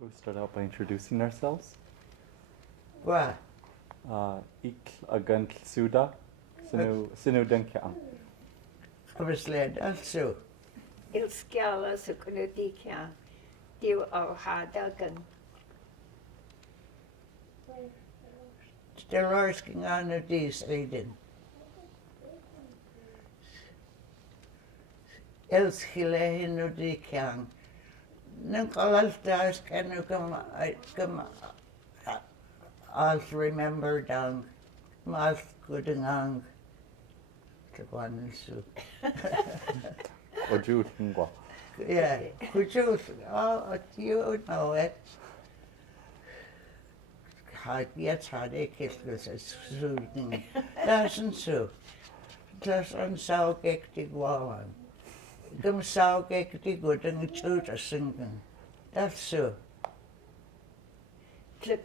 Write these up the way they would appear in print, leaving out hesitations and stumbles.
We'll start out by introducing ourselves. Wa, Ik agan suda, sinu denkian. kabesled also. Il sciala sa kunudikia, diw au hadagan. Delores ging aan het reden. Els gelegen op die kant. Nu kan alles thuis kan nu kom als remember dan, maar goed gang. Te gaan zo. Oju hingwa. Yeah, goed zo. Oh, you know it. Jetzt had ik het zoeken. Dat is een zo. Dat is een zou ik die gewoon. Dan zou ik die goed en het zo te zingen. Dat is zo. Tluk,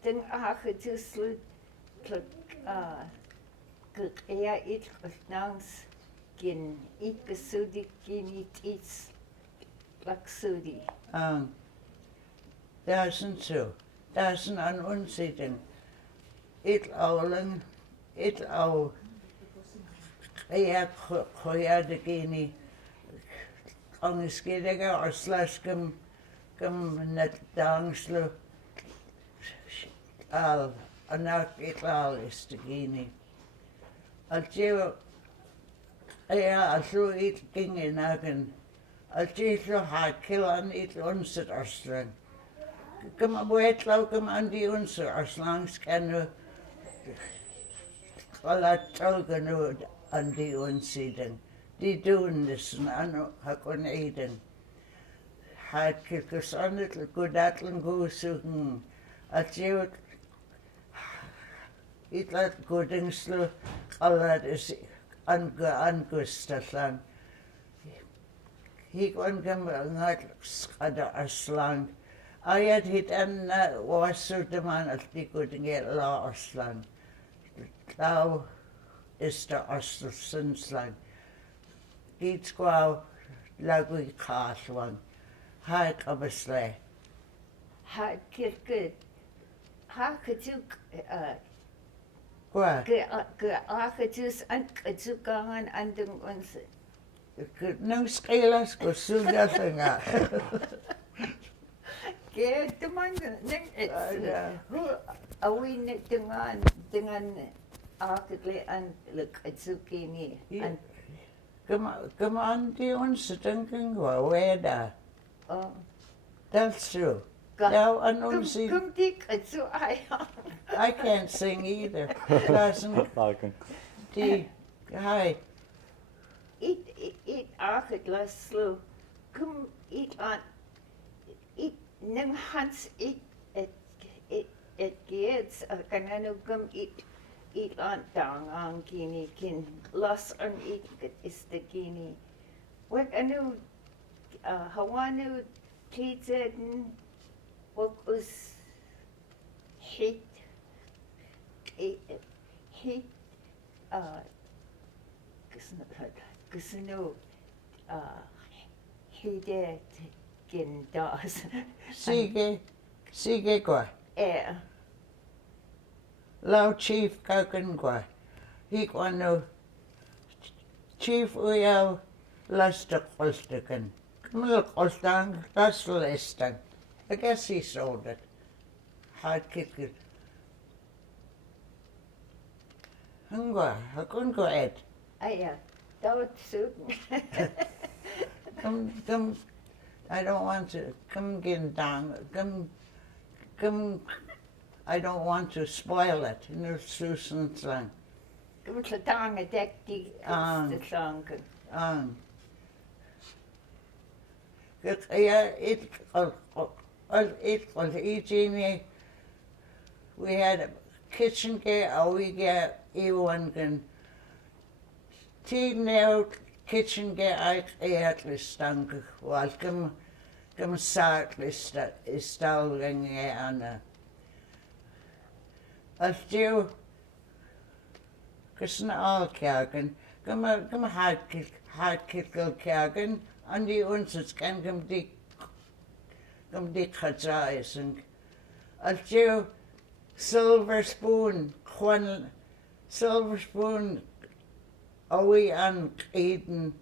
den agetuslu, tluk, kaya it langs gin, ik gesudi gin it iets, laksudi. Dat is een zo. Dat is een aan ons zitten. Het ouwen, het ouw. Ja, goeie de genie. Anders geht ik als slash kom net dangslo. Al, en nou het al is de genie. Als je, ja, als zo iets ging in hagen. Als je zo hard killen, iets ons het afslaan. Kom op, weet kom aan die ons afslaan, kennen. Alle tolken nu aan die ons zitten. Die doen dus aan hakon eten. Had kilkes aan het goed atlen goed zoeken. Als je iets laat goed inslu, alle is aangestaan. Ik kon hem niet schade afslaan. Ayat hit en was zo de man als die goed in la afslaan. Nou is de Ostersenslang. Iets kwam lagu kaas van. Hij kwam besle. Ha kirke, ha ketuk, Qua, ke agetus an ketukangan andung ons. nu schelas ko suga singa. Ke teman neng hu awin dengan akle an lek ketukini an. Kom aan die ons denken qua weda. That's true. Nou, en ons Kom dik ketu ayang. I can't sing either. Doesn't die, hi. It aget laslo. Kom it an it neng hans it gets kanano kom it an dang ang kini kin las an it is the kini. Wat anu hawanu tizeden wat us hit hit kusno hide gin das Sige qua. Lau chief kaken qua. Ik wano chief uyau lastig kostuken. Kamil kostang, das lestan. I guess he sold it. Hard kick. Hungwa, hakun ko et. Aya, dat zoeken. Come, I don't want to, come get down, come, I don't want to spoil it. Nu Susan slang. Kom te dangen dek die de slanken. Ja, it was eating. We had a kitchen care, we get everyone can tea now kitchen care I had stank. Welcome Xaat is stalling aan. Als je kussen al kijken, kom hard kikkel kijken, en die ons kan die come dit Xaat and I'll do silver spoon, one silver spoon away on eating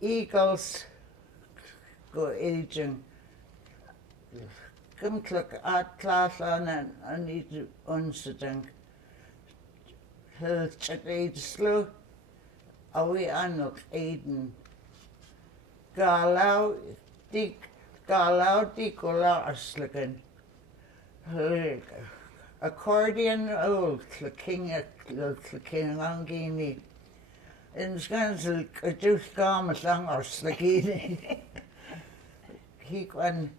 eagles go aging. Come look at class on and eat unsetting. He'll eat slow away on eating. Galau dik gola asligan. Accordion old the king angini. In scanzel a juice gum sang or slagini. He can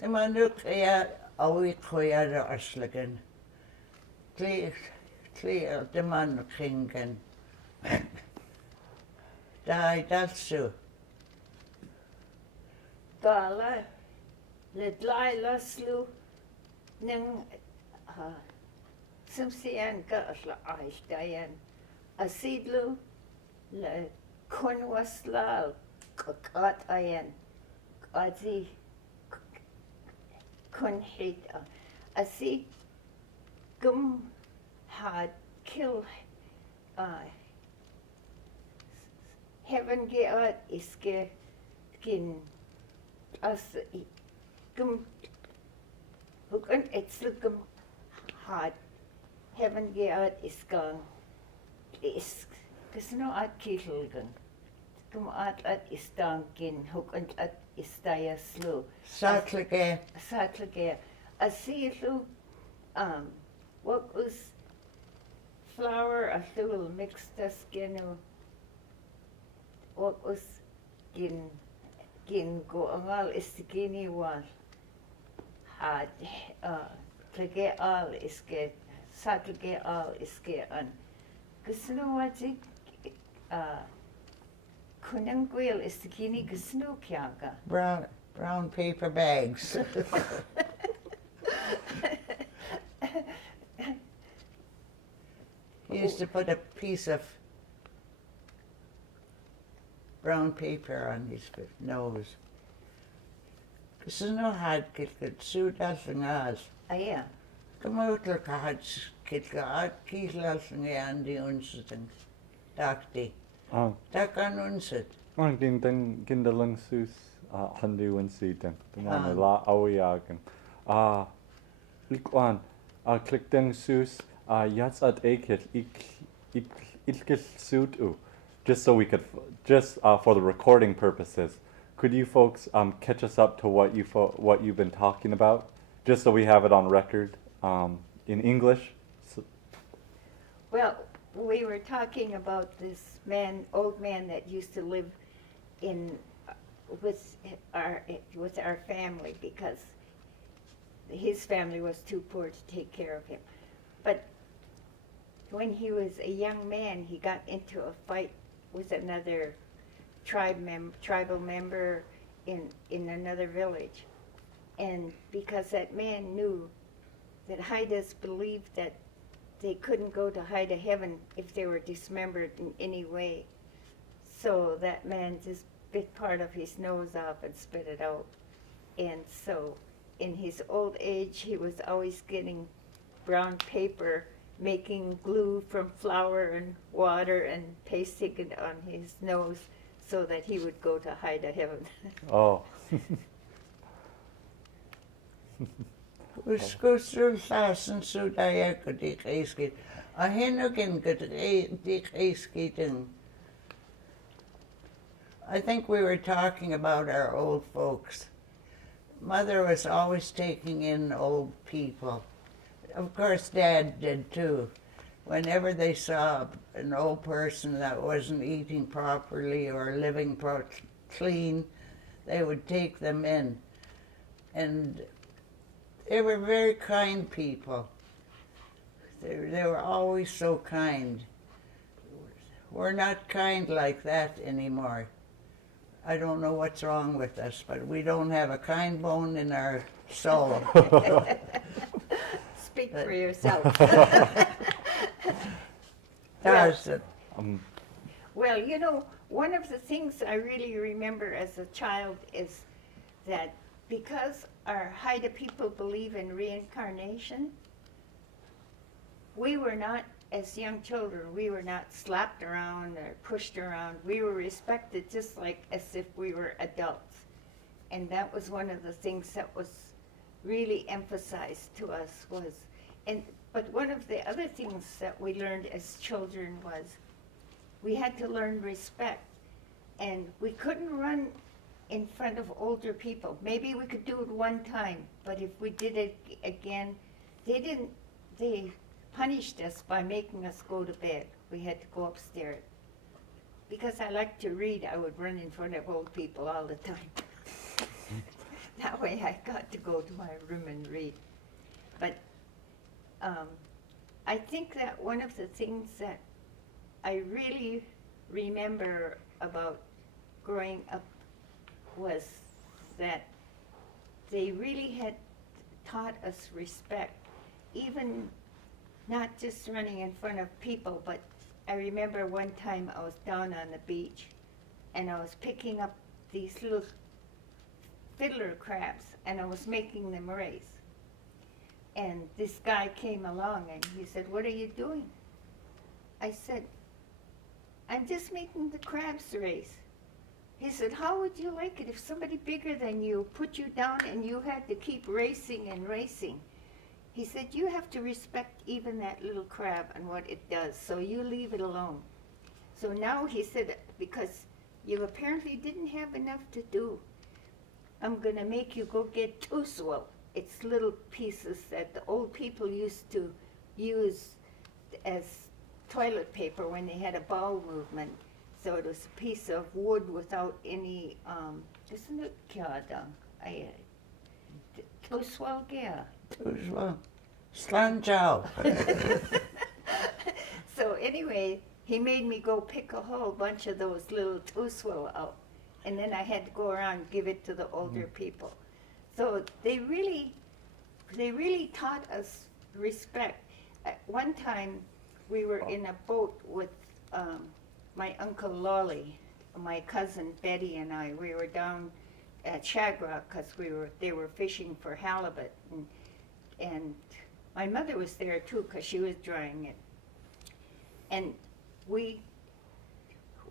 the man look a week hoya asligan. Clear the man king and die that's so. Gala, le dlai laslu, ning simsian gasla aistayan, a seedlu, le conwasla, kakat ayan, azi conhita, a see gum had kill heaven get iske kin as gum hukun etslugum had heaven get isgang is kasno at kilgan gum at istankin hukun at istaya slu Satlage. satlage a seedlu what was flour a little mixed skin what was gin go angal istigini was had tlage al iske satlage al iske an kusno wati kunangwil istigini kusno kyaga Brown paper bags. He used to put a piece of brown paper on his nose. Because no had kilkut sudas and as. yeah. Come out like a had kilka kislas and Andy unsetting. Dakti. Oh, Dakan unset. ang gindalang sus handu and sitan. The one la awiyagan. Likwan clickdang sus yats at akit ikil suit just so we could for the recording purposes. Could you folks catch us up to what you've been talking about, just so we have it on record in English? Well, we were talking about this old man that used to live with our family because his family was too poor to take care of him. But when he was a young man, he got into a fight with another tribal member in another village. And because that man knew that Haidas believed that they couldn't go to Haida heaven if they were dismembered in any way. So that man just bit part of his nose off and spit it out. And so in his old age, he was always getting brown paper, making glue from flour and water and pasting it on his nose so that he would go to Haida heaven. Oh. Uskusul sasen sudaya kudik eiskit. A henugin kudik eiskitin. I think we were talking about our old folks. Mother was always taking in old people. Of course, Dad did too. Whenever they saw an old person that wasn't eating properly or living clean, they would take them in. And they were very kind people. They were always so kind. We're not kind like that anymore. I don't know what's wrong with us, but we don't have a kind bone in our soul. Speak for yourself. Does it? Well, you know, one of the things I really remember as a child is that because our Haida people believe in reincarnation, we were not, as young children, we were not slapped around or pushed around. We were respected just like as if we were adults. And that was one of the things that was really emphasized to us but one of the other things that we learned as children was we had to learn respect. And we couldn't run in front of older people. Maybe we could do it one time, but if we did it again, they punished us by making us go to bed. We had to go upstairs. Because I like to read, I would run in front of old people all the time. That way I got to go to my room and read. But I think that one of the things that I really remember about growing up was that they really had taught us respect, even not just running in front of people, but I remember one time I was down on the beach and I was picking up these little fiddler crabs and I was making them race. And this guy came along and he said, "What are you doing?" I said, "I'm just making the crabs race." He said, "How would you like it if somebody bigger than you put you down and you had to keep racing and racing?" He said, "You have to respect even that little crab and what it does, so you leave it alone." So now he said, because you apparently didn't have enough to do, I'm going to make you go get tuswal. It's little pieces that the old people used to use as toilet paper when they had a bowel movement. So it was a piece of wood without any, isn't it kiada? Tuswal kia. Slanjow. So anyway, he made me go pick a whole bunch of those little tuswal out. And then I had to go around and give it to the older people. So they really taught us respect. At one time, we were in a boat with my Uncle Lolly, my cousin Betty and I. We were down at Shagrock because they were fishing for halibut. And my mother was there too because she was drying it. And we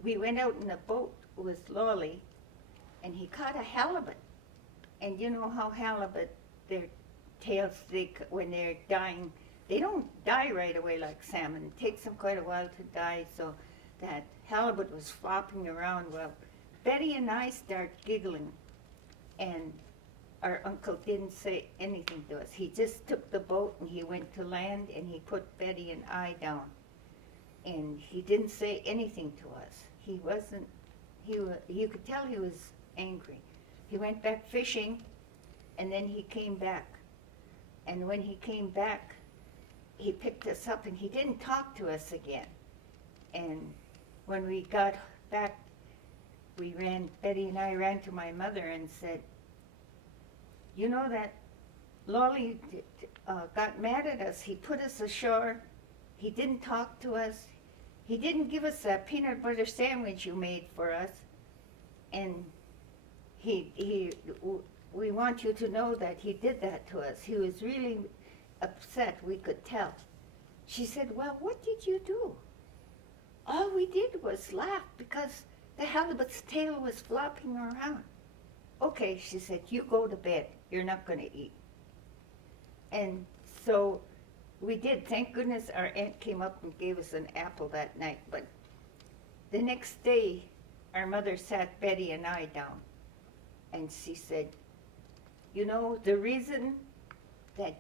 went out in a boat with Lolly and he caught a halibut. And you know how halibut, their tails, when they're dying, they don't die right away like salmon. It takes them quite a while to die, so that halibut was flopping around. Well, Betty and I start giggling, and our uncle didn't say anything to us. He just took the boat and he went to land and he put Betty and I down. And he didn't say anything to us. He wasn't, you could tell he was angry. He went back fishing, and then he came back. And when he came back, he picked us up, and he didn't talk to us again. And when we got back, Betty and I ran to my mother and said, "You know that Lolly got mad at us. He put us ashore. He didn't talk to us. He didn't give us that peanut butter sandwich you made for us. And we want you to know that he did that to us. He was really upset, we could tell." She said, "Well, what did you do?" "All we did was laugh because the halibut's tail was flopping around." "Okay," she said, "you go to bed. You're not going to eat." And so we did. Thank goodness our aunt came up and gave us an apple that night. But the next day, our mother sat Betty and I down. And she said, "You know, the reason that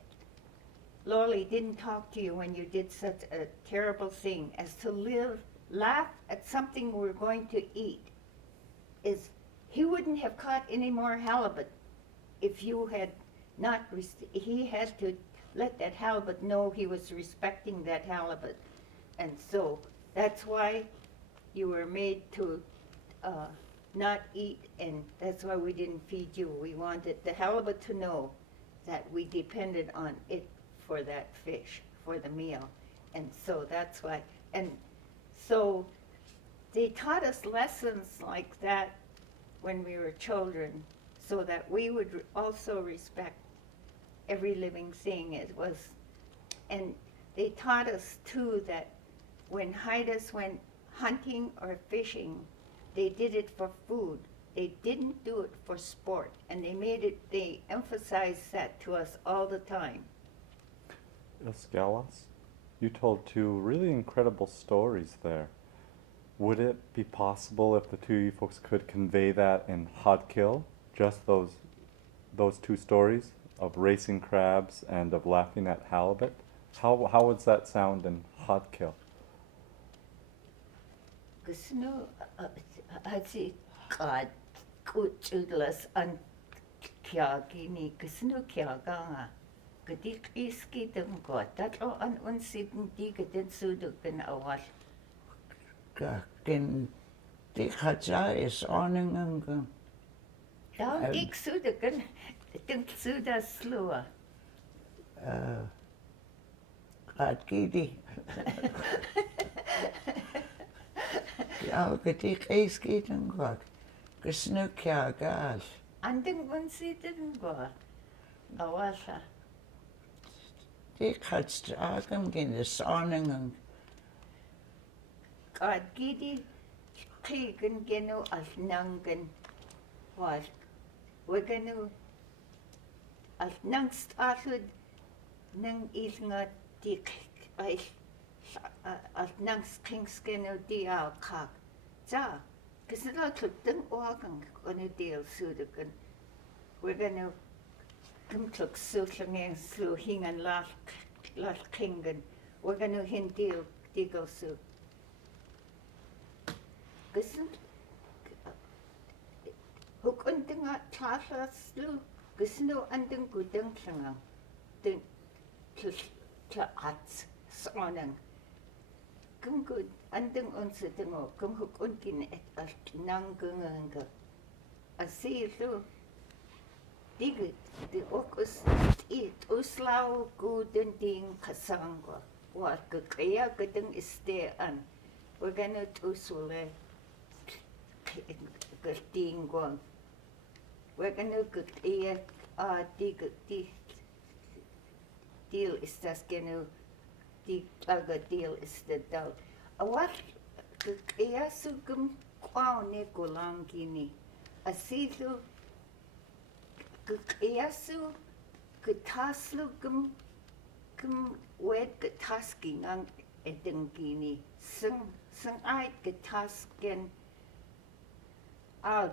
Lolly didn't talk to you when you did such a terrible thing as to laugh at something we're going to eat is he wouldn't have caught any more halibut if you had not, he had to let that halibut know he was respecting that halibut. And so that's why you were made to not eat, and that's why we didn't feed you. We wanted the halibut to know that we depended on it for that fish, for the meal. And so that's why. And so they taught us lessons like that when we were children, so that we would also respect every living thing it was. And they taught us too that when Haidas went hunting or fishing, they did it for food. They didn't do it for sport, and they emphasized that to us all the time. Escalas, you told two really incredible stories there. Would it be possible if the two of you folks could convey that in Hadkill, just those two stories of racing crabs and of laughing at halibut? How would that sound in Hadkill? Kusno ati kad kuchulas an kiagini kusno kiaganga kadik iski dem ko tatlo an unsid di kaden sudukin awal. Kin die Xaat is aanhanging. Daar ik sudukin denk suda slua. Gaat kidi. Ja, die is kitten god. Gesnuk ja gas. Anding unsid dem ko awasa. Die gaat straken in de aanhanging. Kad gidi kriegen genu als nangen was. We genu als nangst atud nang isnga dik als nangst kings genu di al kak. Ja, kisna tutting wagen gonu deal suduken. We genu kumtuk sultingen slu hingen las kingen. We genu hin deal digel su. Gesund hook unting at chaslas lu gesno anding gudang klangang den to ats sonang kum good anding unsiting o kum hook unkin et as nangunga asi lu dig the okus it uslau guden ding kasangwa wat gekrea geding is there an we're gonna usule Gertingwang. We're gonna get deal is das genu die deal is the doubt. A what sugum kwao ne golangini. A situ su getaslu gum wed getasking ang edengini. Sing I getasken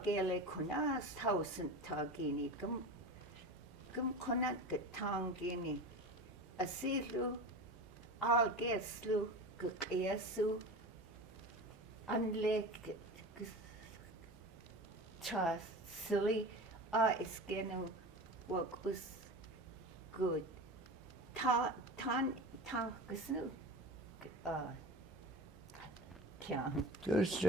gele kunas tausend tagini gum konat getangini asilu geslu gesu anle chas silly is genu work was good tan gesnu kyan Dus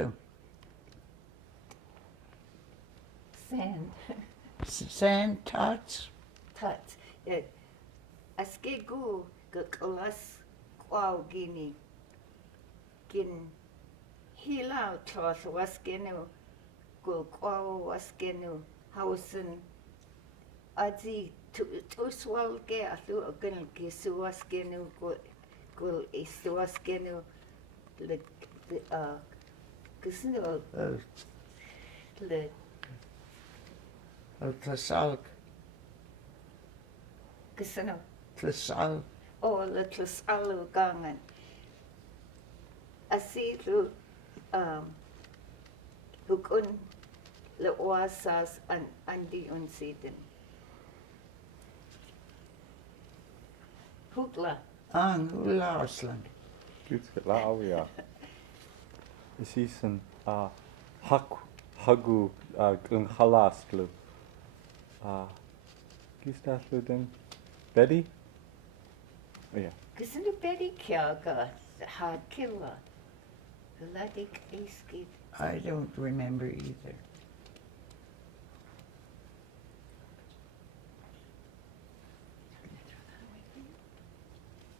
sand tots. Tots. Aske gu gekulas kwao gini gin hilau tros waskenu gu kwao waskenu hausen azi tu swal ge alu agen gisu waskenu gu isu waskenu le gisnu le Tlasalk. gisnu Tlasal. o le tlasalu gangan asilu hukun le oasas andi unsiden hukla Ang Laasland. Goed gedaan, ja. Is is een hagu een halaslu. Kies dat ding? Betty? Oh ja. gisnu beri kyaga hard killa ladik iskid I don't remember either.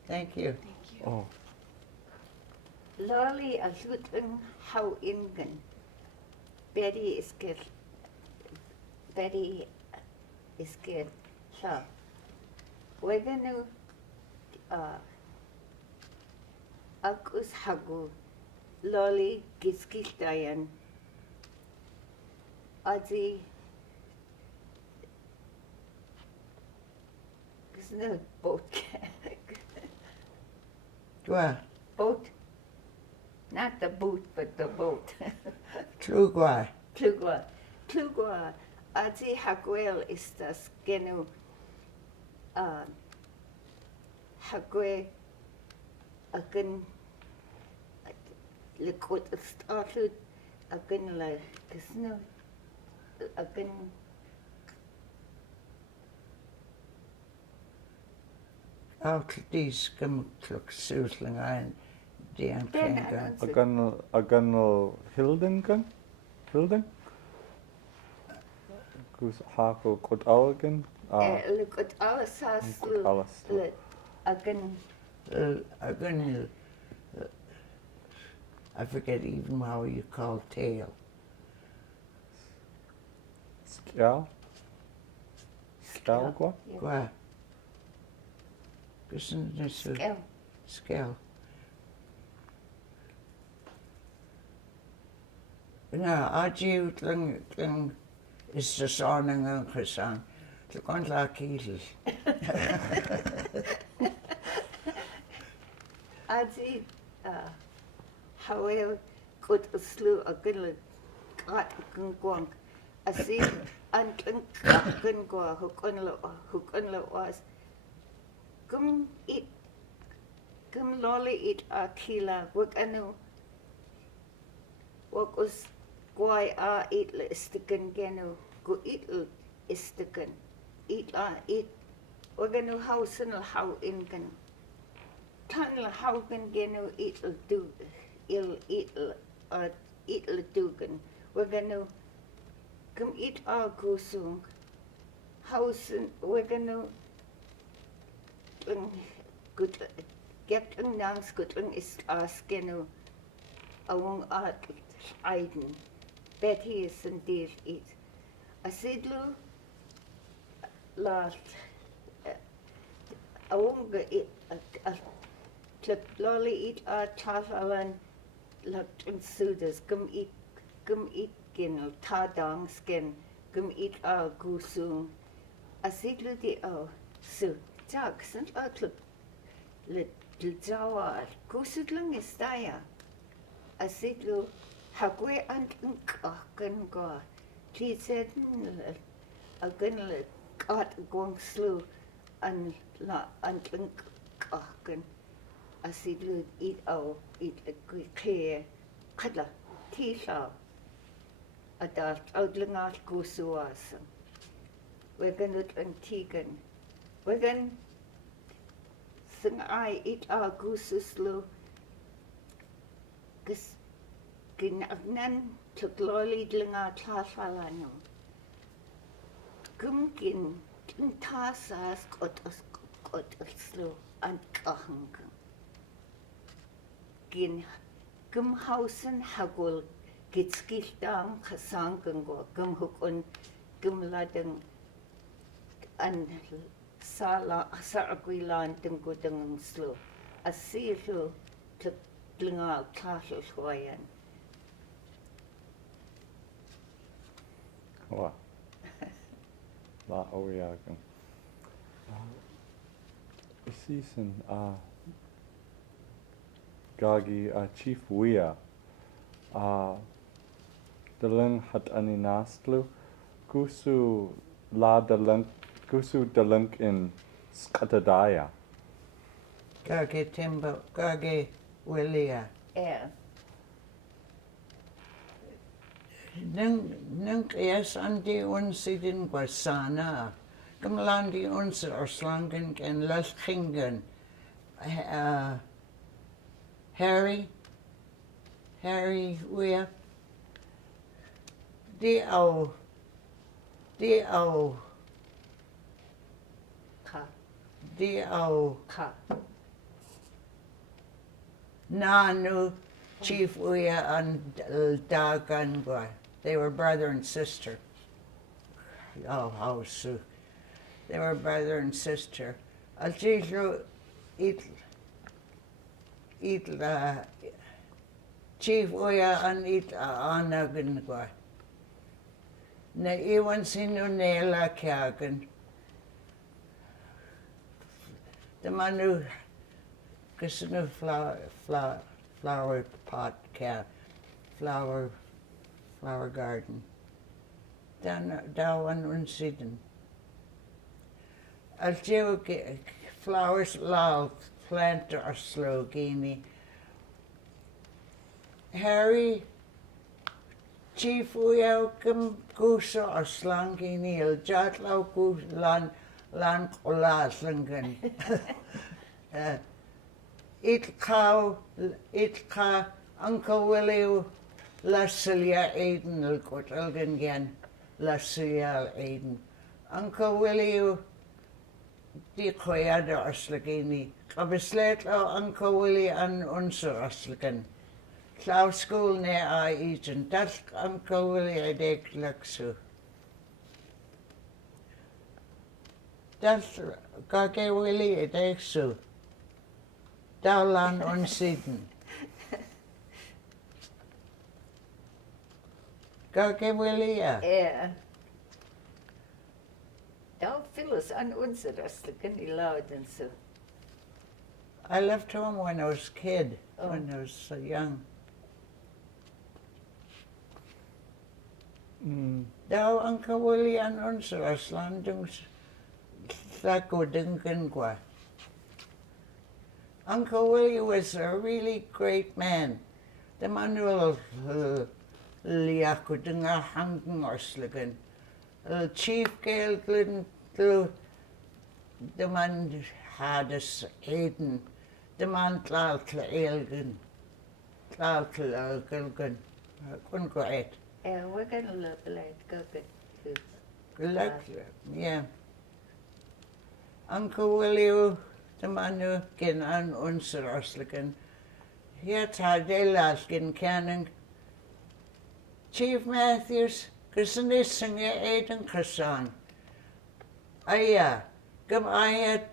Thank you. Oh. Lolly a lutting how ingen. Betty is good. Betty is good. So, we're going to Agus hagu lolly giskiltayan Azi no boat. Gwa, Boat. Not the boot, but the boat. true gwa. Plugwa. Plugwa. Azi haguel is das genu hagwe agen likut started agen la kisno agen Out these come look suitling ein die an Then kengan. I Aganal Hildingen? Hilding? Gus hako kod algen? likut alles has Alles. agen Again, I forget even how you call tail. Skjal? Skjalgwa? Gwa. Gusn this Scale. scale. Na, aji lang is the son and Chrisan. The con la kiel. Azi hawel kut slu agen kat gungwang asi an gungwa hukon lo was gum lolly it akila wakanu wakus gwai a it istikan genu go itl istikan it waganu hausen how ingan Tunnel haugen genu it'll do it'll dugan. We're gonna come eat our gusung. Hausen we're gonna good get nangs good is askenu awong art eiden. Betty is indeed it. A sidlu last awong it Clip lolly eat a tafalan looked in sudas, gum eat gin, ta dong skin, gum eat a goosung. A sidlu di su, jags and a clip lit jawa, goosudlung is daya. A sidlu hagwe and gun go. She said a gun lit got going slew and la and gun. Asidlu eat a clear kadla tisha adult outlingat gusuas. We're gonna and tigan. We're gonna sing I eat our gususlu. Gis ginagnan took lolly dlinga tafalano. Gumgin tasas got slow and kahang. Gin gumhausen hagul gitskildam kasangan go gumhukun gumladang and sala saragwilan dengudang slow a silu to blinga castle hoyan. Wow. La oyagan. Season Gagi Chief Wea Dalang hat aninastlu Gusu la dalang Gusu dalunk in Skatadaya. Gage timber, gage willia. Yeah. Nung yes andi unsidin wasana. Gamlandi unser slangen en laskingen. Harry, where? D.O. Ka. D.O. Ka. Nanu Chief Uya and Dagan. They were brother and sister. Oh, how so. They were brother and sister. Al Chief Chief Uya and Anagan. Na iwan sinu nela kyagan. The manu kisinu flower pot flower garden. Dawan unsiden. Al jiw flowers law planter or slogini. Harry Chief Uyaw kum gusa or slangini il jatlaw gus lan olaslangan. It Uncle Willie Lasilia Aiden il kotelgan gen Lasilia Aiden. Uncle Willie di koyada oslagini. Kabisletlaw Uncle Willie an unsur oslagan. Cloud school ne a eaten. That's Uncle Willie I dek laksu. That's Kake Willie I dek su. Dowlan unsiden. Kake Willie ya. Ja. Daar Phyllis aan onze rustelijke die louden zo. I left home when I was a kid, Oh. when I was so young. Daw Uncle Willie an unser aslandungs sako duncan kwa. Uncle Willie was a really great man. The manual liako dunga hangen oslagan. Chief Gale glidden through the man had us Aiden. The man tlalkla elgen. Tlalkla elgen. Couldn't go it. Ja, we gaan beleid koken. Yeah. Uncle Willie, the man who can an unser oslagan. Yet had they laskin canning. Chief Matthews, Kusanising Aiden Kusan. Aya, come ayat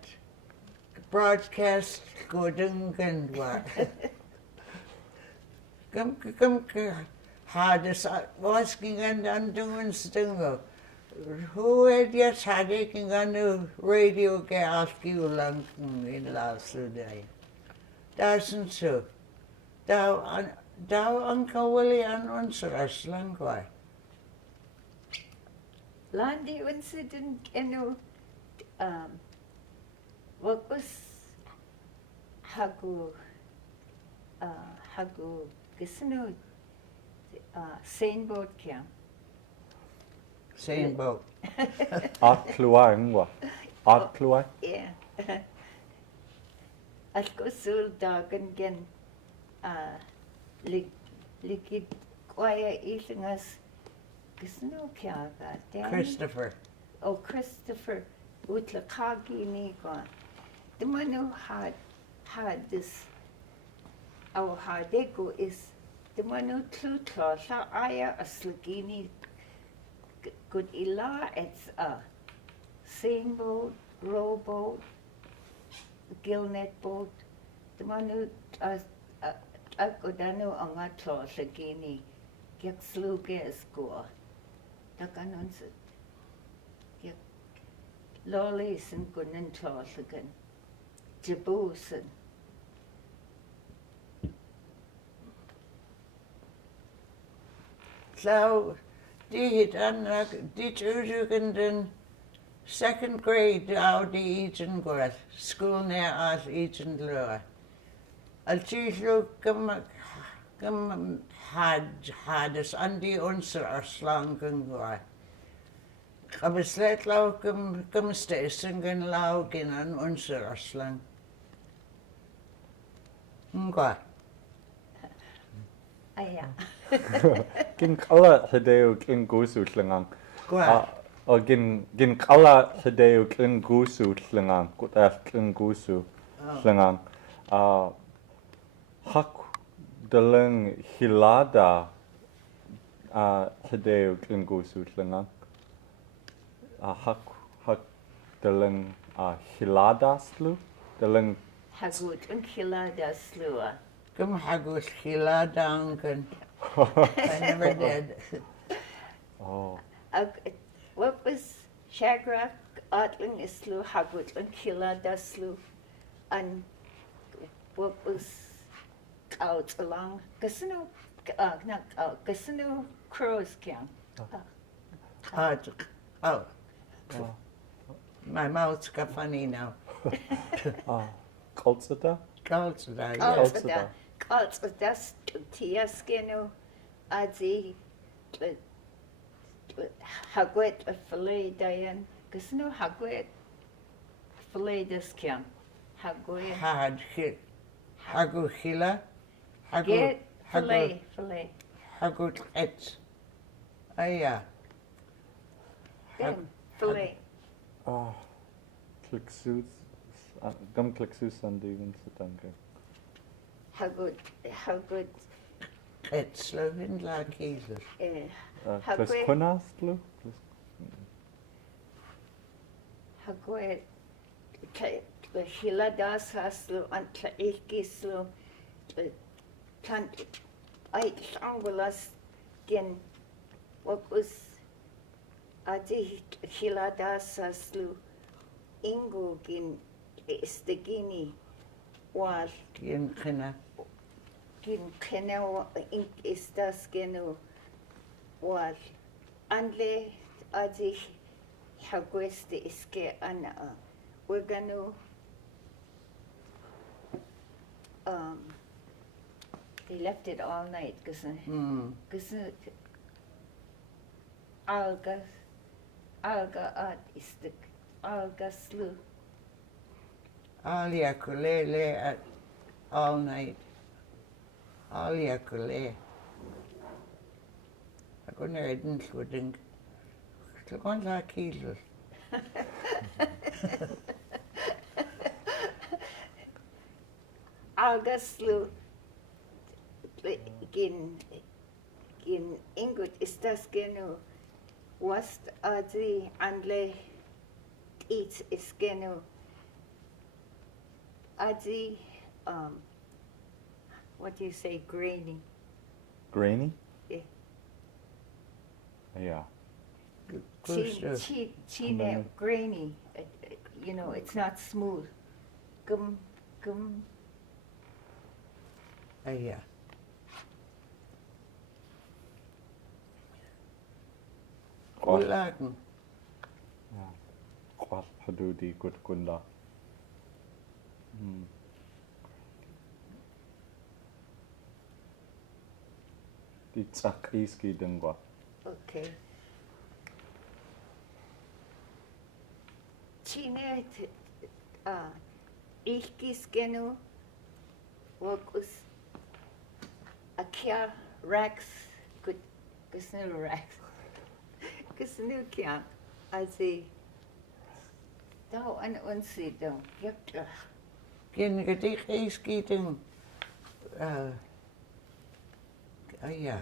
broadcast Godungan wa. Come hardest wasking and undoing stingo. Who had yet had taking a new radio gas you long in last day? Doesn't so. Thou Uncle Willie and unser us langway. Landy incident, what was Hagu, Kisnu, Saint Boat Camp. Same boat. Atlua ngwa. Atlua. Yeah. At ko sul dagan gen, likid kwaya ilingas, Kisnu kya ga, Christopher. Oh, Christopher, utlakagi ni ko. The man who had this, our Hadeko is the one who tlutla sa aya aslagini good ila it's a seine boat, rowboat, gillnet boat. The one who akodano ang atlo aslagini kyak sluge esko. Takanon sa kyak lolis and kunin tlo aslagan. Jabusan. So, did you in second grade out the Eton Gwath, school near us Eton Lure. Al Chisu come had us Andy unser or slangen gwa. Kabeslet lau come station lau gin an unser or slang. Ngwa. Aya. Gin kala hideo kin gusu tlingang. Gwa. O gin kala hideo kin gusu tlingang. Kutas kin gusu tlingang. Hak Dalang hilada hideo tlingusutlangan. Hak dalang hilada slu. Dalang Hagut and Hilada Slua. Come hagus hila Duncan. I never did. oh What was Shagrak Atling Islu Hagut and Hilada Slu? And what was out along Casino, not out, Casino Crows Camp. Oh, my mouth's got funny now. Koltsada? Kalsda, Kalsda. yes. Kalsda Tiaskeno Adzi Hagwet a filet Diane. Casino Hagwet filet this camp. Hagwet. Had hit. Hagu hila. Get filet. Hagu et. Oh, yeah. Then filet. Klicksus. Gum klicksus and even satanka. How good. Et Slovin la Jesus. Plus kunastlu? Hagwet. Hila das haslu antla ilkislu. Plant. I angulas gen. What was Adi Hila das haslu. Ingo gin istegini wal. Gin kina. Gin kena ink istas genu wal. Anle Adi Hagweste iske ana. We're gonna they left it all night because alga at istik alga slu All yakulele at all night. All yakule. I couldn't read including. So one la Jesus. alga slu gin ingut istas genu wast adi anle eats iskenu adi what do you say grainy Grainy? Yeah. Yeah. Chine grainy you know it's not smooth gum Yeah. Ulaken. Qual hadudi good gunda. Die tsak iski dingwa. okay Chine ilkiskenu wokus akia rax good kusnu rax kusnu kya asi dau an unsi dau yep Gin gedik eskieten. Yeah.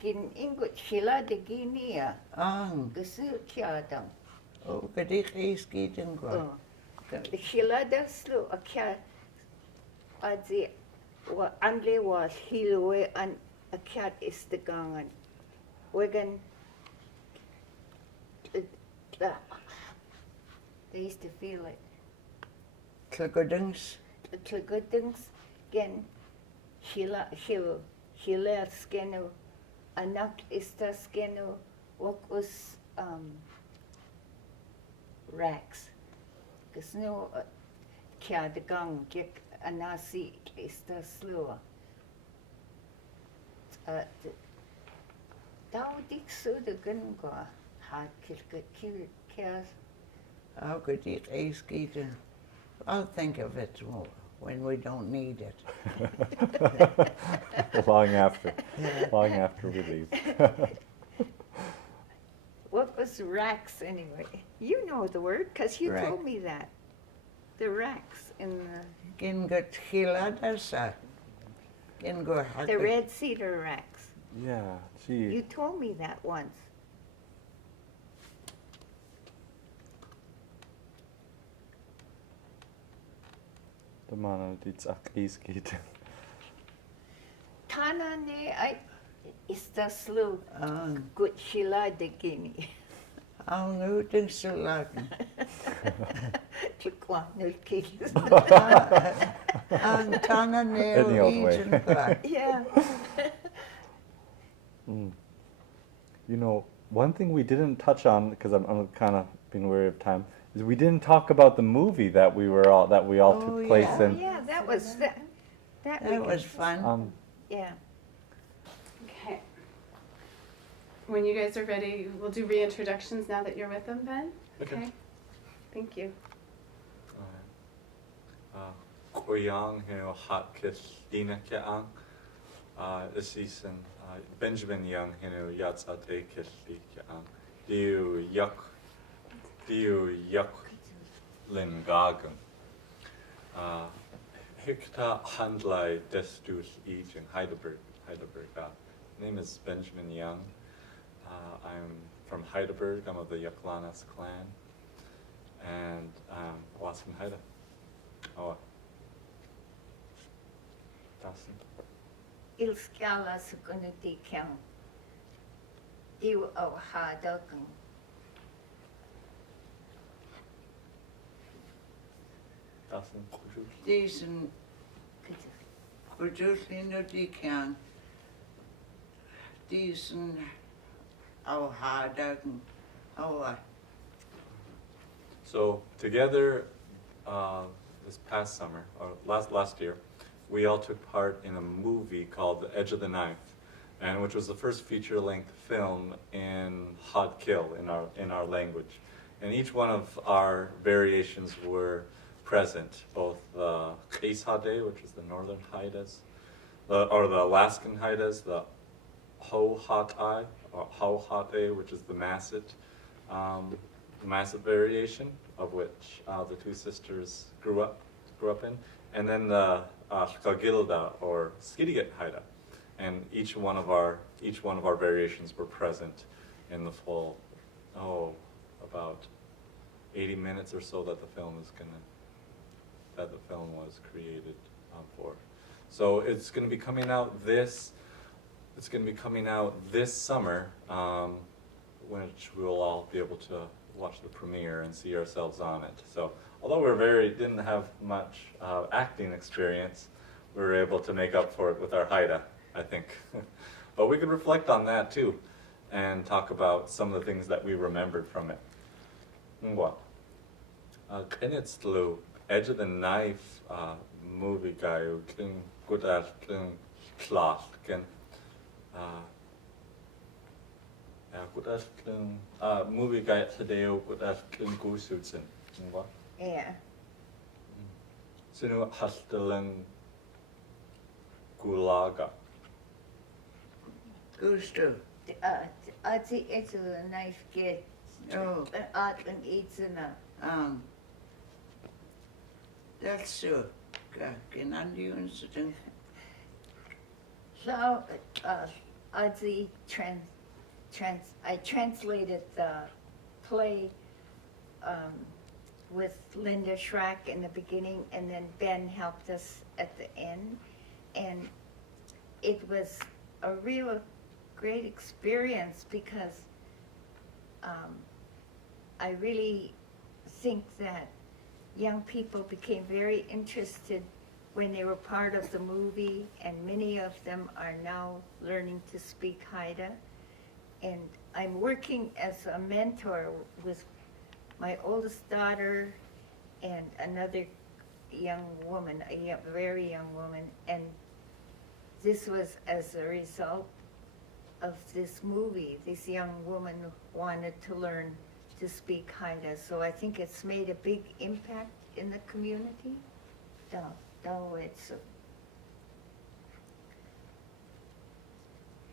gin ingut shila de ginia Ang. kusu kya dau Oh, gedik eskieten go. shila daslu akia asi wa anle was hilwe an akia is the gangan wegan they used to feel it Tlgodings. to good things again hila skenu anak ista skenu wokus rax kusnu kya de gang gek anasi ista slua dau dik su de gun go hat kya How gedik eskieten. I'll think of it when we don't need it. long after we leave. What was rax anyway? You know the word because you Rack. told me that. The rax in the Gin got hiladasa. in go The red cedar racks. Yeah, You gee. told me that once. The man it's akisgit. Tana ne I is the slow ang good Sheila de Guinea. uting sulaken. Chikwa no kids. Ang tanan Any old way. Asian black. Yeah. Mm. You know, one thing we didn't touch on, because I'm kind of being wary of time, is we didn't talk about the movie that we all Oh, took place yeah. in. Yeah, that was that. That, we That could- was fun. Yeah. Okay. When you guys are ready, we'll do reintroductions now that you're with them, Ben. Okay. Thank you. Koyang heo hat Dina keang. This is Benjamin Young heo Xaat keang. Diu yak lin gagan. Hikta handlai destus each in Heidelberg. Name is Benjamin Young. I'm from Heidelberg. I'm of the Yaklanas clan, and was from Haida. Oh, Dawson. Il scala secondo di count. Diu o Haida kung. Dawson. Diesen Kujusino di kan. Diesen au Haida. Au So together, this past summer or last year, we all took part in a movie called The Edge of the Knife, and which was the first feature-length film in Hod Kill in our language. And each one of our variations were present, both the Xaat, which is the northern Haidas, or the Alaskan Haidas, the Ho-Hat-I, or Ho-Hat-A, which is the Masset variation, of which the two sisters grew up in, and then the Skagilda or Skidigat Haida, and each one of our variations were present in the full about 80 minutes or so that the film was created for. So it's going to be coming out this summer, which we'll all be able to watch the premiere and see ourselves on it. So although didn't have much acting experience, we were able to make up for it with our Haida, I think. But we could reflect on that too, and talk about some of the things that we remembered from it. What? It's the Edge of the Knife movie guy who can good at plot can. Good at movie guy today good at go suits in what? Yeah. Sino hastelang gulaga. Gusto. Ati it's a knife get. Oh, Art and eats in a. That's so. Kinandi incident. So, Ati I translated the play with Linda Schrack in the beginning, and then Ben helped us at the end. And it was a real great experience because I really think that young people became very interested when they were part of the movie, and many of them are now learning to speak Haida. And I'm working as a mentor with my oldest daughter and another young woman, very young woman, and this was as a result of this movie. This young woman wanted to learn to speak Haida, so I think it's made a big impact in the community. It's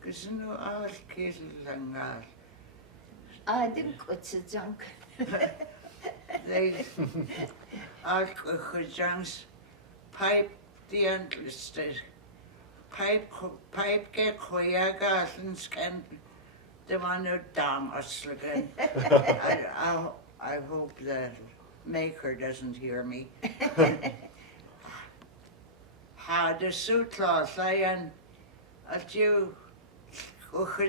Gusto no al kilangal. I didn't go to junk. They al kujans pipe the endlisted. pipe get koyaga and scan the one who damn us again. I hope the maker doesn't hear me. Ha the suit loss lion at you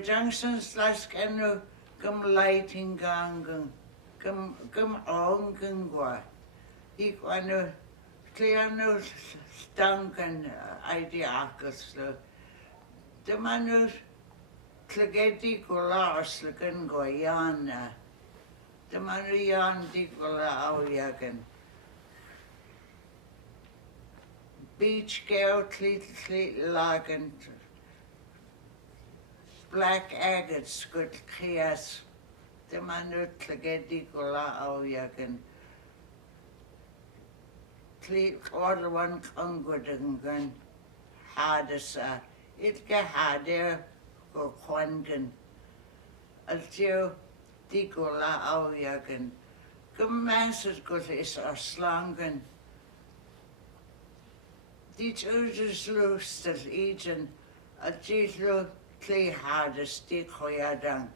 Junctions las canu gum lighting gang gum ongan gwa. Iquanu cleanu stankan ideacus the manu clegeti colas lagan goyana. The manu yan dicola auyagan. Beach girl cleat lagan. Black agates good chaos. The manu clegeti cola auyagan. Cleat order one congudangan. Hadasa. It ga hader or quangan. Altio dicola auyagan. Gummasses good is a slangan. Die ouders loos dat eten, at jitlo klei hades die koyadang.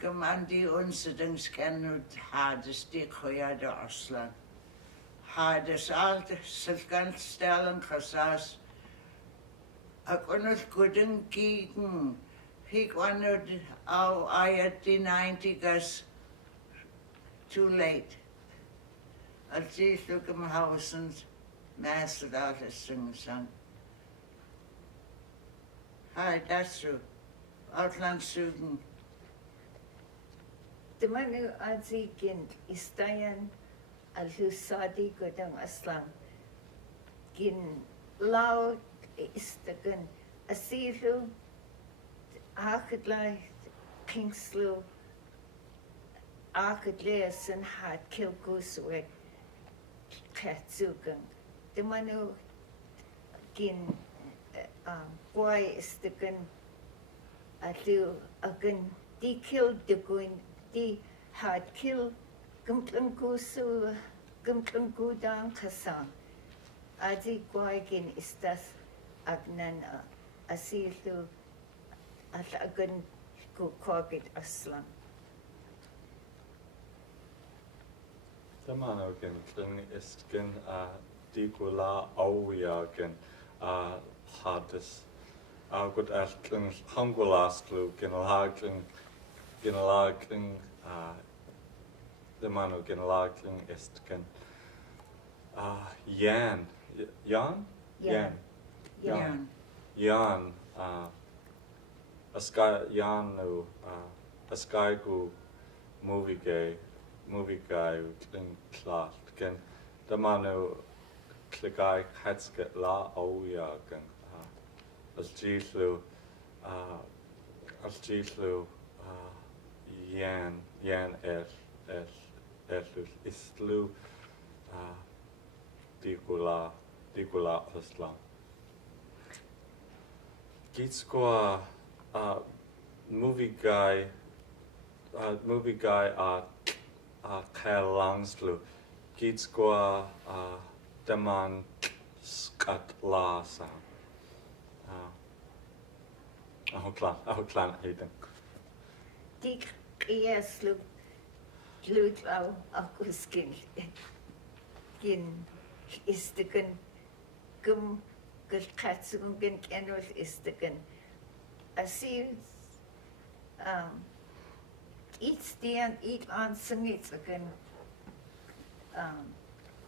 Geman die onze dings kennen hades die koyada aslan. Hades alte sit ganz stellen kasas. Ek onus goeden kieken. Ik wanneer au ayat die 90's too late. At jitlo gem housens. Master daughter sing song. Hi, that's true. Outland student. The manu azikin istayan al-husadi godang aslam. Gin lao istagan asilu akadlai kingslu akadlai sin hat kilguswek katsugan. The manu gin boy is the gun atu agan di kill the gun di had kill gumplungu dang kasang adi boy gin is das agnan asilu at agan go kogit aslam. The manu gen kling istgen Dikula aujagen hades. Gut erkling hangulaslu genelagling the manu genelagling istgen Jan Janu a skygu movie guy kling klart gen the manu Kligai Hatske la aujagen as jitlu yan istlu digula aslam. Gitskwa movie guy Kyle Langslu Gitskwa Deman skat lasa. Clan Haida. Dik yes look out of skin. Gin is the gun gum good katsum gin kenros is the gun. I see eat stand eat on sing it's again.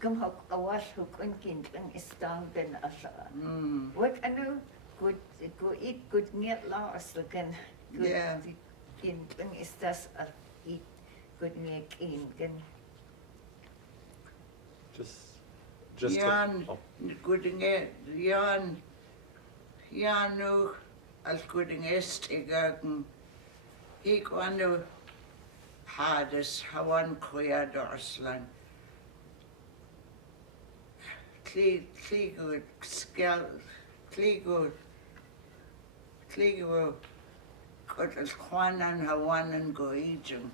Gum hook a wash hook unkin is down then asa. What ano good go eat good meat loss again. Yeah. In is das eat good meat in can. Just Jan goedinge Janu als goedingest igagen. Ik wanu hades hawan koya dorslan. Kligo skel kligo kot als kwanan hawanan goijum.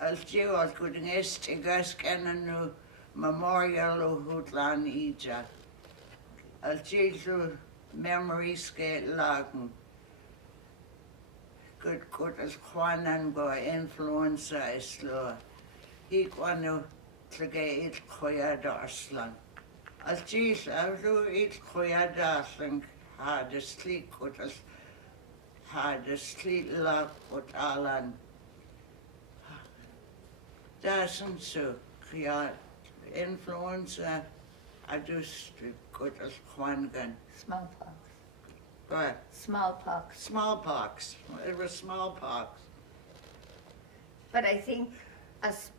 Als je als goedingest igas kennen nu memorial o hutlan ija. Al jesu memories get lagen. Good as Juanan go influenza is lo. Wanu tlage it koyada aslan. As jeez, I do it koyada aslan. Had a sleep good as had a sleep lag good alan. Doesn't so kya influenza. I do good as Juangan. Smallpox. But Smallpox. smallpox. It was smallpox. But I think us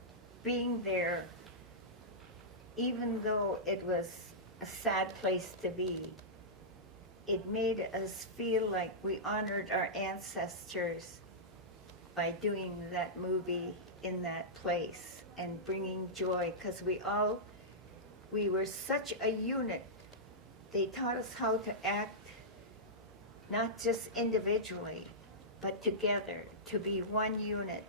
being there, even though it was a sad place to be, it made us feel like we honored our ancestors by doing that movie in that place and bringing joy, because we were such a unit. They taught us how to act, not just individually, but together, to be one unit.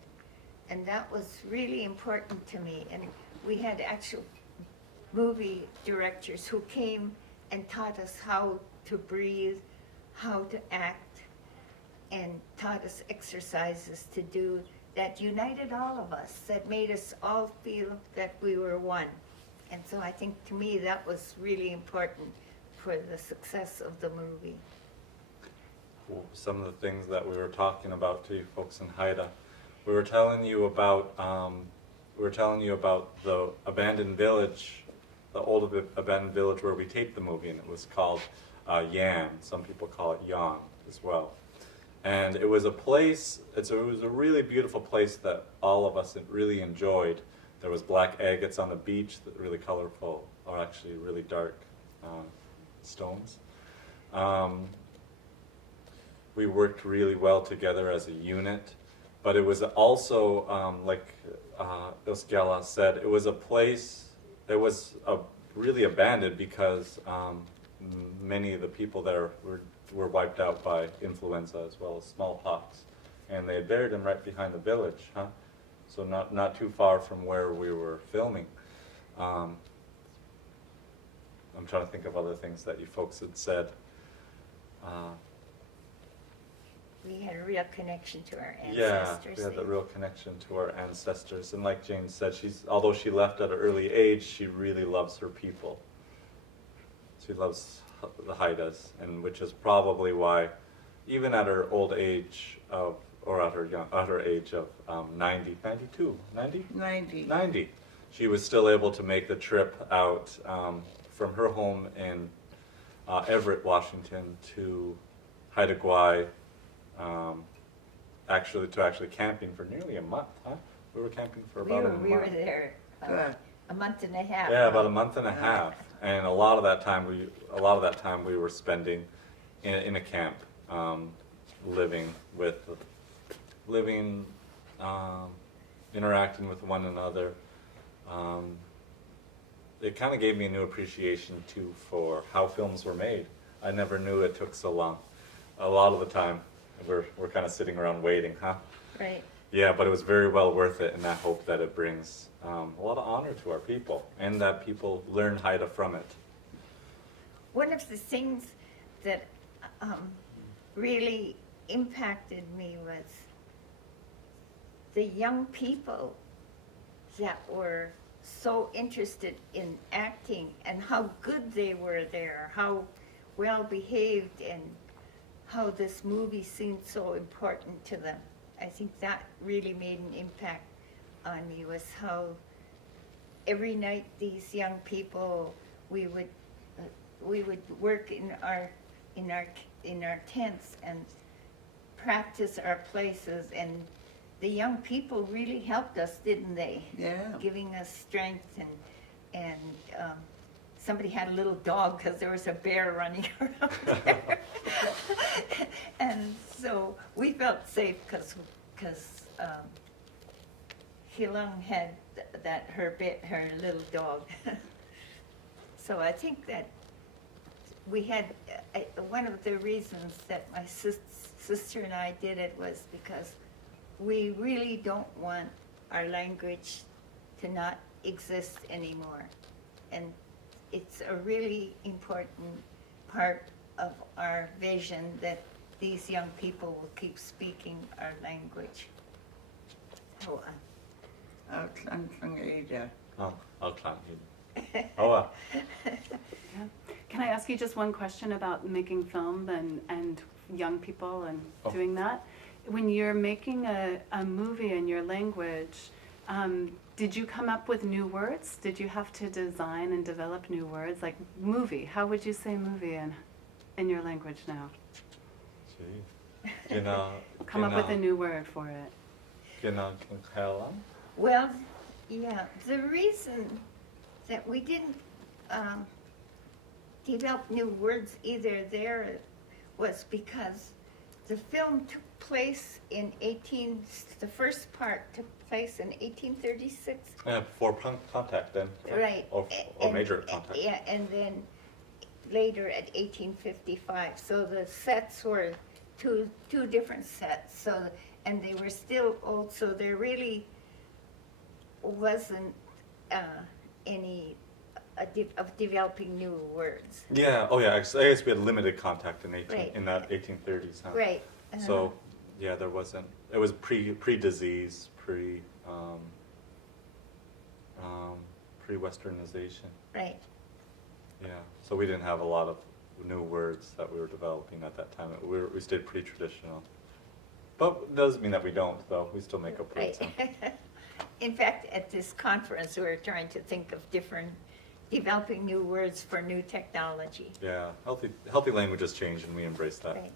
And that was really important to me. And we had actual movie directors who came and taught us how to breathe, how to act, and taught us exercises to do that united all of us, that made us all feel that we were one. And so I think to me that was really important for the success of the movie. Some of the things that we were talking about to you folks in Haida, we were telling you about the abandoned village, the old abandoned village where we taped the movie, and it was called Yan. Some people call it Yan as well. And it was a place. It was a really beautiful place that all of us really enjoyed. There was black agates on the beach, that really colorful, or actually really dark stones. We worked really well together as a unit, but it was also, like Osgala said, it was a place, it was really abandoned because many of the people there were wiped out by influenza as well as smallpox. And they had buried them right behind the village, huh? So not too far from where we were filming. I'm trying to think of other things that you folks had said. We had a real connection to our Yeah, ancestors. we had there. the real connection to our ancestors. And like Jane said, although she left at an early age, she really loves her people. She loves the Haidas, and which is probably why, even at her old age or at her age of 90, 92, 90? 90. 90, she was still able to make the trip out from her home in Everett, Washington, to Haida Gwaii, actually camping for nearly a month, huh? We were camping for about a month. We were there Good. a month and a half. Yeah, about a month and a half, and a lot of that time we were spending in a camp, interacting with one another. It kind of gave me a new appreciation too for how films were made. I never knew it took so long. A lot of the time, we're kind of sitting around waiting, huh? Right. Yeah, but it was very well worth it, and I hope that it brings a lot of honor to our people, and that people learn Haida from it. One of the things that really impacted me was the young people that were so interested in acting and how good they were there, how well behaved, and how this movie seemed so important to them. I think that really made an impact on me, was how every night these young people, we would work in our tents and practice our places, and the young people really helped us, didn't they? Yeah. Giving us strength, and somebody had a little dog because there was a bear running around there. And so we felt safe because Hilung had her little dog. So I think that we had, one of the reasons that my sister and I did it was because we really don't want our language to not exist anymore. And it's a really important part of our vision that these young people will keep speaking our language. So, Outlanding Haida. I'll clown you. Oh, Can I ask you just one question about making film and young people and Oh. doing that? When you're making a movie in your language, did you come up with new words? Did you have to design and develop new words? Like movie, how would you say movie in your language now? gee. Gina, Come up with a new word for it. Gina, well, yeah, the reason that we didn't develop new words either there was because the film took place in the first part took place in 1836. Yeah, before contact then. Right. Or major contact. Yeah, and then later at 1855. So the sets were two different sets. So, and they were still old, so there really wasn't any of developing new words. Yeah. Oh, yeah. I guess we had limited contact in Right. in that 1830s. Huh? Right. So, yeah, there wasn't. It was pre-disease, pre-Westernization. Right. Yeah. So we didn't have a lot of new words that we were developing at that time. We stayed pretty traditional. But it doesn't mean that we don't, though. We still make up words. Right. In fact, at this conference, we were trying to think of developing new words for new technology. Yeah. Healthy languages change, and we embrace that. Right.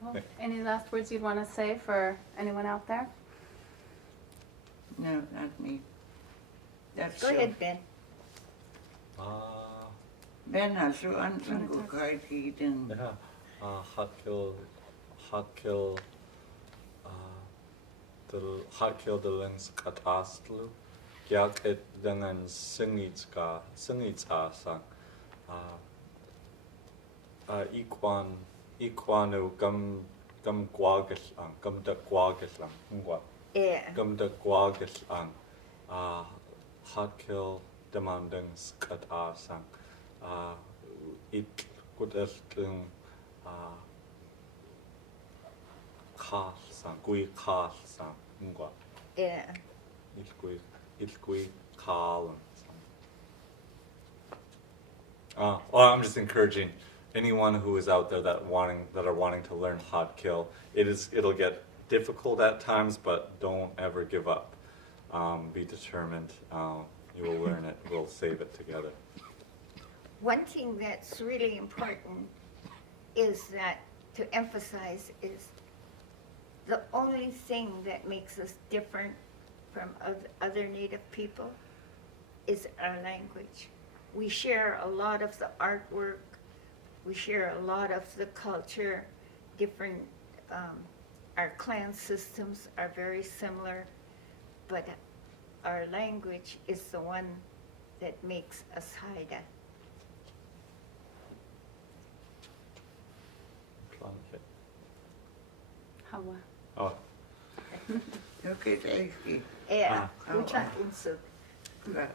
Cool. Yeah. Any last words you'd want to say for anyone out there? No, not me. That's Go ahead, Ben. Ben has one thing to quite eating. Yeah. Hot kill the lens katastlu. Gyak it dengan singitska sang. Iquanu gum guagislang, gum da guagislang. Yeah. Gum da guagislang. Hot kill demanding skatasang. It gudestung sang, gui sang. Yeah. It gui sang. I'm just encouraging anyone who is out there that are wanting to learn hot kill. It'll get difficult at times, but don't ever give up. Be determined. You will learn it. We'll save it together. One thing that's really important is that to emphasize is the only thing that makes us different from other Native people is our language. We share a lot of the artwork, we share a lot of the culture, different, our clan systems are very similar, but our language is the one that makes us Haida. Hawa. Oh. Okay, thank you. Yeah, Ah. utlak unsuk. Right.